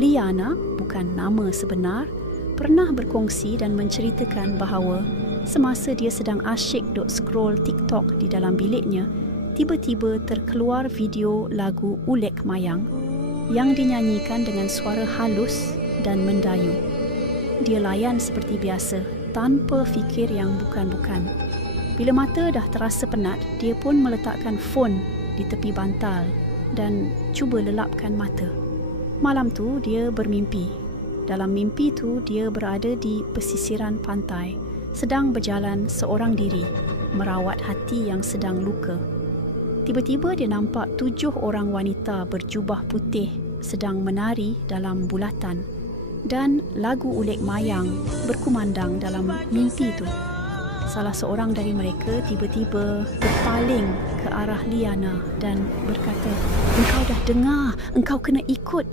Liana, bukan nama sebenar, pernah berkongsi dan menceritakan bahawa semasa dia sedang asyik duk scroll TikTok di dalam biliknya, tiba-tiba terkeluar video lagu Ulek Mayang yang dinyanyikan dengan suara halus dan mendayu. Dia layan seperti biasa, tanpa fikir yang bukan-bukan. Bila mata dah terasa penat, dia pun meletakkan phone di tepi bantal dan cuba lelapkan mata. Malam tu dia bermimpi. Dalam mimpi tu dia berada di pesisiran pantai, sedang berjalan seorang diri, merawat hati yang sedang luka. Tiba-tiba dia nampak 7 orang wanita berjubah putih sedang menari dalam bulatan dan lagu Ulek Mayang berkumandang dalam mimpi tu. Salah seorang dari mereka tiba-tiba berpaling ke arah Liana dan berkata, "Engkau dah dengar, engkau kena ikut."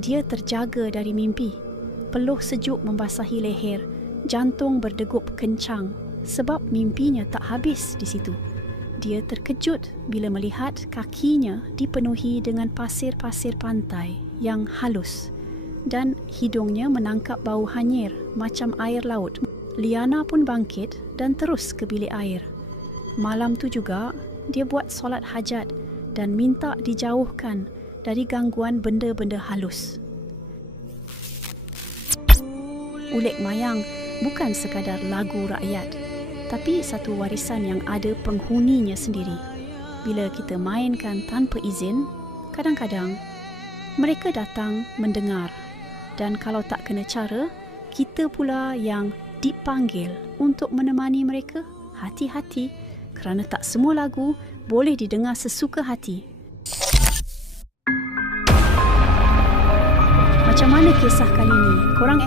Dia terjaga dari mimpi. Peluh sejuk membasahi leher, jantung berdegup kencang sebab mimpinya tak habis di situ. Dia terkejut bila melihat kakinya dipenuhi dengan pasir-pasir pantai yang halus dan hidungnya menangkap bau hanyir macam air laut. Liana pun bangkit dan terus ke bilik air. Malam tu juga, dia buat solat hajat dan minta dijauhkan dari gangguan benda-benda halus. Ulek Mayang bukan sekadar lagu rakyat, tapi satu warisan yang ada penghuninya sendiri. Bila kita mainkan tanpa izin, kadang-kadang mereka datang mendengar, dan kalau tak kena cara, kita pula yang dipanggil untuk menemani mereka. Hati-hati, kerana tak semua lagu boleh didengar sesuka hati. Macam mana kisah kali ini? Korang